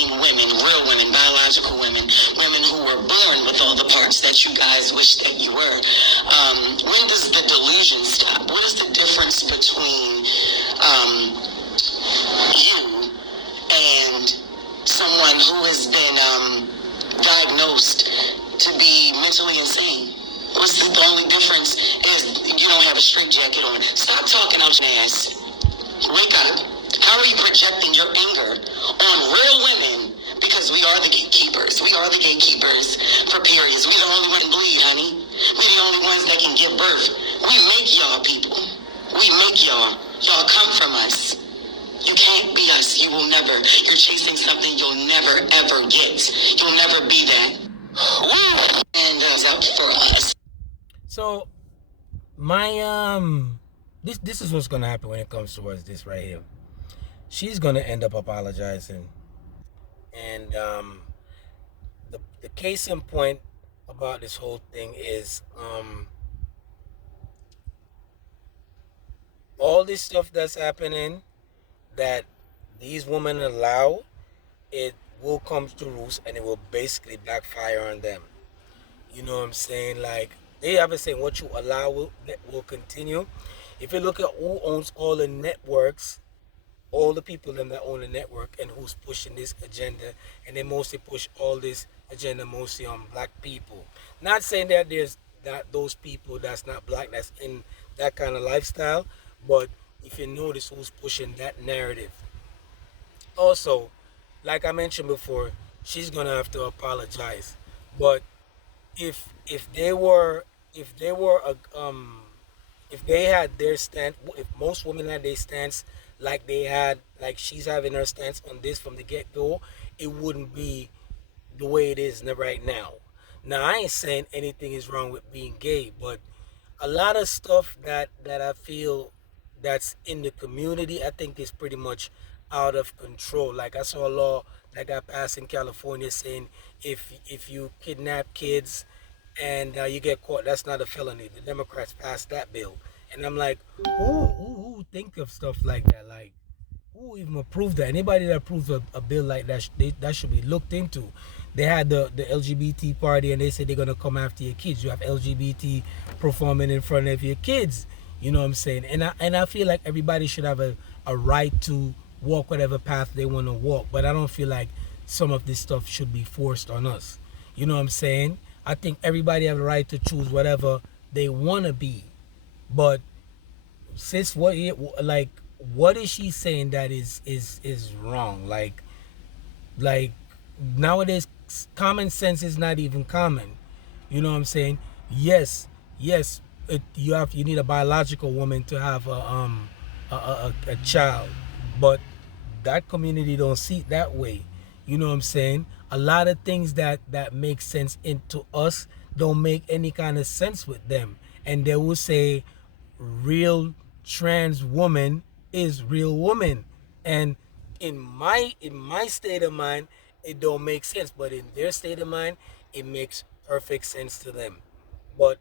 became women, real women, biological women, women who were born with all the parts that you guys wish that you were. When does the delusion stop? What is the difference between you and someone who has been diagnosed to be mentally insane? What's the only difference is you don't have a straight jacket on. Stop talking out your ass. Wake up. How are you projecting your anger on real women? Because we are the gatekeepers. We are the gatekeepers for periods. We the only ones that bleed, honey. We the only ones that can give birth. We make y'all people. We make y'all. Y'all come from us. You can't be us. You will never. You're chasing something you'll never, ever get. You'll never be that. And it's out for us. So my this is what's gonna happen when it comes towards this right here. She's gonna end up apologizing, and the case in point about this whole thing is all this stuff that's happening that these women allow, it will come to roost and it will basically backfire on them. You know what I'm saying? Like they have a saying, what you allow will continue. If you look at who owns all the networks, all the people them that own the network and who's pushing this agenda, and they mostly push all this agenda mostly on black people. Not saying that there's not those people that's not black that's in that kind of lifestyle, but if you notice who's pushing that narrative. Also, like I mentioned before, she's gonna have to apologize. But if they were if they had their stance, if most women had their stance like they had, like she's having her stance on this from the get go, it wouldn't be the way it is right now. Now I ain't saying anything is wrong with being gay, but a lot of stuff that I feel that's in the community, I think is pretty much out of control. Like I saw a law that got passed in California saying if you kidnap kids and you get caught, that's not a felony. The Democrats passed that bill, and I'm like, who think of stuff like that? Like, who even approved that? Anybody that approves a bill like that, that should be looked into. They had the LGBT party, and they said they're gonna come after your kids. You have LGBT performing in front of your kids. You know what I'm saying? And I feel like everybody should have a right to walk whatever path they want to walk. But I don't feel like some of this stuff should be forced on us. You know what I'm saying? I think everybody have a right to choose whatever they want to be. But sis, what is she saying that is wrong? Like nowadays, common sense is not even common. You know what I'm saying? Yes, you need a biological woman to have a child, but that community don't see it that way. You know what I'm saying? A lot of things that make sense into us don't make any kind of sense with them, and they will say real trans woman is real woman, and in my state of mind it don't make sense, but in their state of mind it makes perfect sense to them. But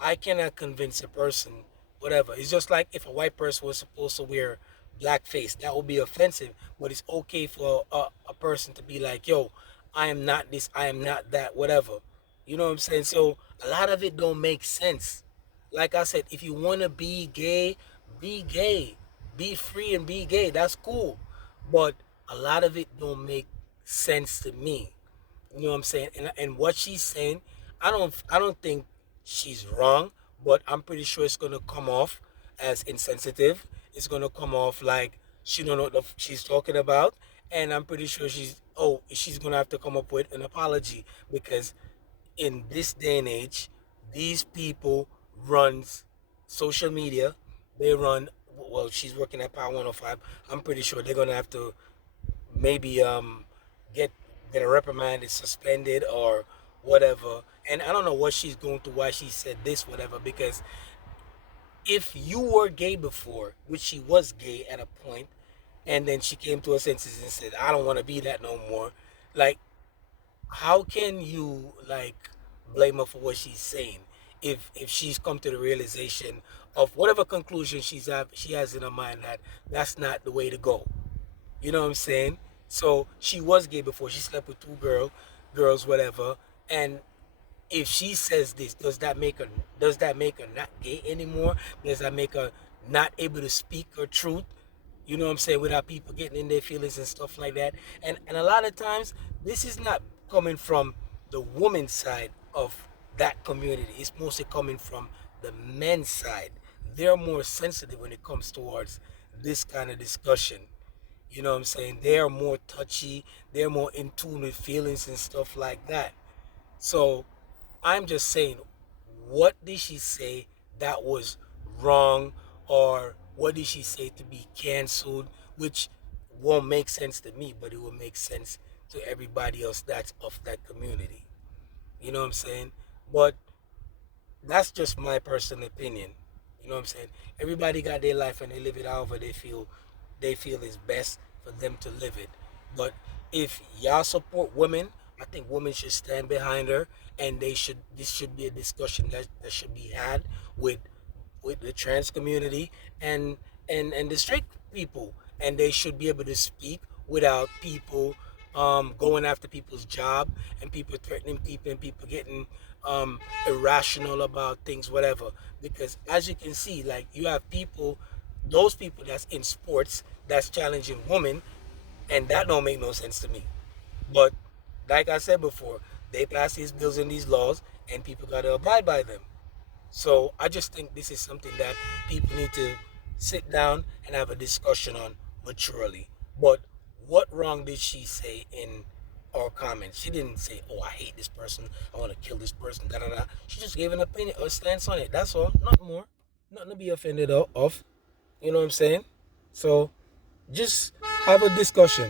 I cannot convince a person whatever. It's just like if a white person was supposed to wear blackface, that would be offensive, but it's okay for a person to be like, yo, I am not this, I am not that, whatever. You know what I'm saying? So a lot of it don't make sense. Like I said, if you want to be gay, be gay, be free and be gay, that's cool, but a lot of it don't make sense to me. You know what I'm saying? And what she's saying, I don't think she's wrong, but I'm pretty sure it's gonna come off as insensitive. It's gonna come off like she don't know what she's talking about, and I'm pretty sure she's gonna have to come up with an apology, because in this day and age, these people runs social media. They run, well, she's working at Power 105. I'm pretty sure they're gonna have to maybe get get a reprimanded, suspended, or whatever. And I don't know what she's going through, why she said this, whatever. Because if you were gay before, which she was gay at a point, and then she came to her senses and said, "I don't want to be that no more," like, how can you like blame her for what she's saying if she's come to the realization of whatever conclusion she has in her mind that that's not the way to go. You know what I'm saying? So she was gay before. She slept with girls, whatever. And if she says this, does that make her not gay anymore? Does that make her not able to speak her truth? You know what I'm saying? Without people getting in their feelings and stuff like that. And a lot of times this is not coming from the woman's side of that community. It's mostly coming from the men's side. They're more sensitive when it comes towards this kind of discussion. You know what I'm saying? They're more touchy, they're more in tune with feelings and stuff like that. So I'm just saying, what did she say that was wrong, or what did she say to be canceled? Which won't make sense to me, but it will make sense to everybody else that's of that community. You know what I'm saying? But that's just my personal opinion. You know what I'm saying? Everybody got their life and they live it however they feel is best for them to live it. But if y'all support women, I think women should stand behind her, and this should be a discussion that should be had with the trans community and and the straight people, and they should be able to speak without people going after people's job, and people threatening people, and people getting irrational about things, whatever. Because as you can see, like, you have people, those people that's in sports that's challenging women, and that don't make no sense to me. But like I said before, they pass these bills and these laws, and people got to abide by them. So I just think this is something that people need to sit down and have a discussion on maturely. But what wrong did she say in our comments? She didn't say, "Oh, I hate this person. I want to kill this person." Da da da. She just gave an opinion or stance on it. That's all. Not more. Nothing to be offended of. You know what I'm saying? So just have a discussion.